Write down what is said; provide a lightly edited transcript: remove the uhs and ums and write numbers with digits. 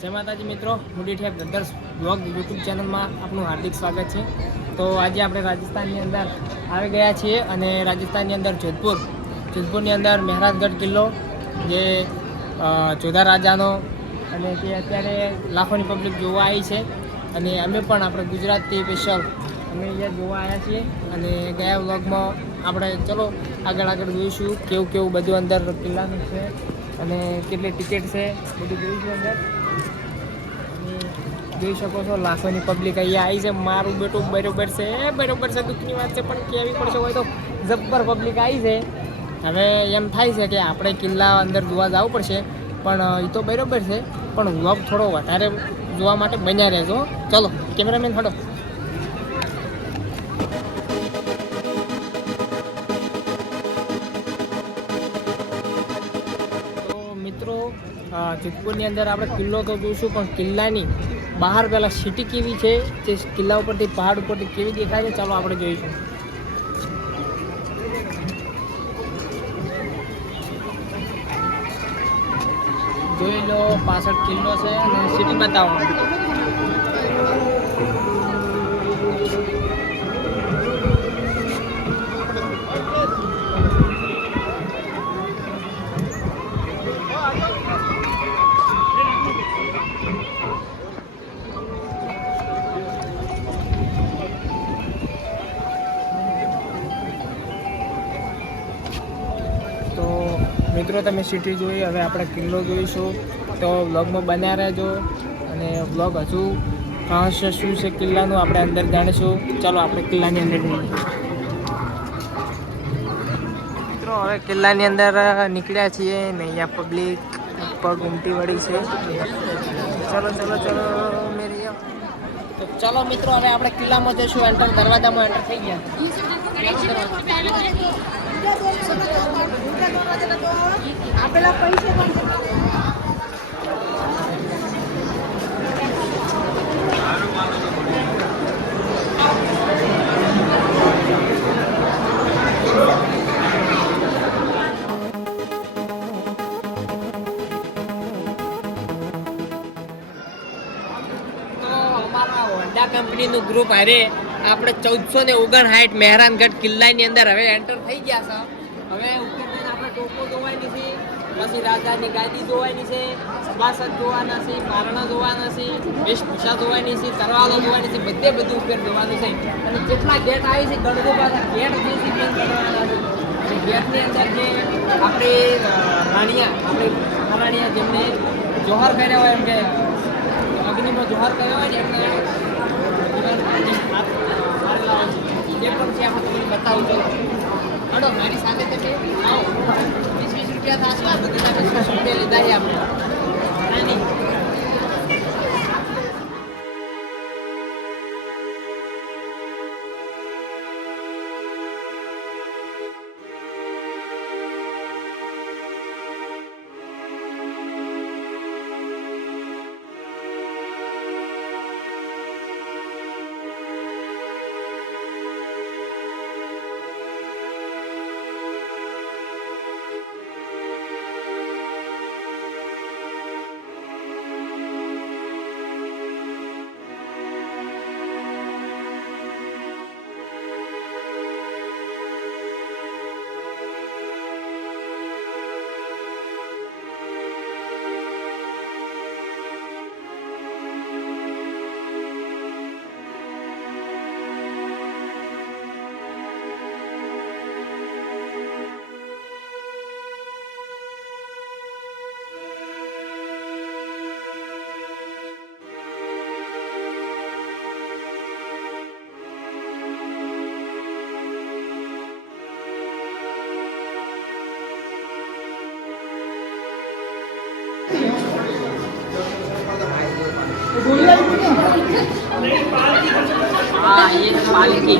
જય માતાજી મિત્રો, મુડીઠિયા બ્રધર્સ બ્લોગ યુટ્યુબ ચેનલમાં આપનું હાર્દિક સ્વાગત છે। તો આજે આપણે રાજસ્થાનની અંદર આવી ગયા છીએ અને રાજસ્થાનની અંદર જોધપુરની અંદર મહેરાનગઢ કિલ્લો જે જોધા રાજાનો અને તે અત્યારે લાખોની પબ્લિક જોવા આવી છે અને અમે પણ આપણે ગુજરાતથી સ્પેશિયલ અમે અહીંયા જોવા આવ્યા છીએ અને ગયા વ્લોગમાં આપણે ચલો આગળ જોઈશું કેવું બધું અંદર કિલ્લાનું છે અને કેટલી ટિકિટ છે બધું જોઈશું અંદર। જોઈ શકો છો લાખોની પબ્લિક અહીંયા આવી છે। મારું બેટું બરોબર છે દુઃખની વાત છે પણ કેવી પડશે હોય તો જબ્બર પબ્લિક આવી છે। હવે એમ થાય છે કે આપણે કિલ્લા અંદર જોવા જવું પડશે પણ એ તો બરોબર છે પણ વ્લોગ થોડો વધારે જોવા માટે બન્યા રહેજો। ચલો કેમેરામેન ફોટો। તો મિત્રો જોધપુરની અંદર આપણે કિલ્લો તો જોઈશું પણ કિલ્લાની બહાર પહેલાં સિટી કેવી છે જે કિલ્લા ઉપરથી પહાડ ઉપરથી કેવી દેખાય છે ચાલો આપણે જોઈશું। જોઈ લો પાછળ કિલ્લો છે અને સિટી બતાવો। મિત્રો તમે સિટી જોઈ, હવે આપણે કિલ્લો જોઈશું તો વ્લોગમાં બન્યા રહેજો અને વ્લોગ હજુ રહસ્ય શું છે કિલ્લાનું આપણે અંદર જાણીશું। ચાલો આપણે કિલ્લાની અંદર જઈએ। મિત્રો હવે કિલ્લાની અંદર નીકળ્યા છીએ ને અહીંયા પબ્લિક પગ ઉમટી વળી છે। ચલો મેરી તો ચલો મિત્રો હવે આપણે કિલ્લામાં જઈશું। એન્ટર દરવાજામાં એન્ટર થઈ ગયા। આપેલા પૈસે કંપનીનું ગ્રુપ હારે આપણે 1459 મહેરાનગઢ કિલ્લાની અંદર હવે એન્ટર થઈ ગયા છે। હવે ઉપર જઈને આપણે ટોપો જોવાની છે, પછી રાજાની ગાદી જોવાની છે, સભાસદ જોવાના છે, બારણા જોવાના છે, વેશભૂષા જોવાની છે, તરવાલો જોવાની છે, બધું ઉપર જોવાનું છે। અને જેટલા ગેટ આવી છે ગણગો પાછા ગેટ જે છે તે કરવાના છે। ગેટની અંદર જે આપણે રાણીયા જેમને જોહર કર્યા હોય એમ કે અગ્નિમાં જોહર કર્યો હોય ને એમને જે પણ છે આપણે તમને બતાવું છું। હડો મારી સાથે તમે આવો 20 રૂપિયા થશે બધું તમે 100 રૂપિયા લીધા છે આપણે નાની। हाँ ये पालकी